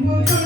Thank mm -hmm. you. Mm -hmm. mm -hmm.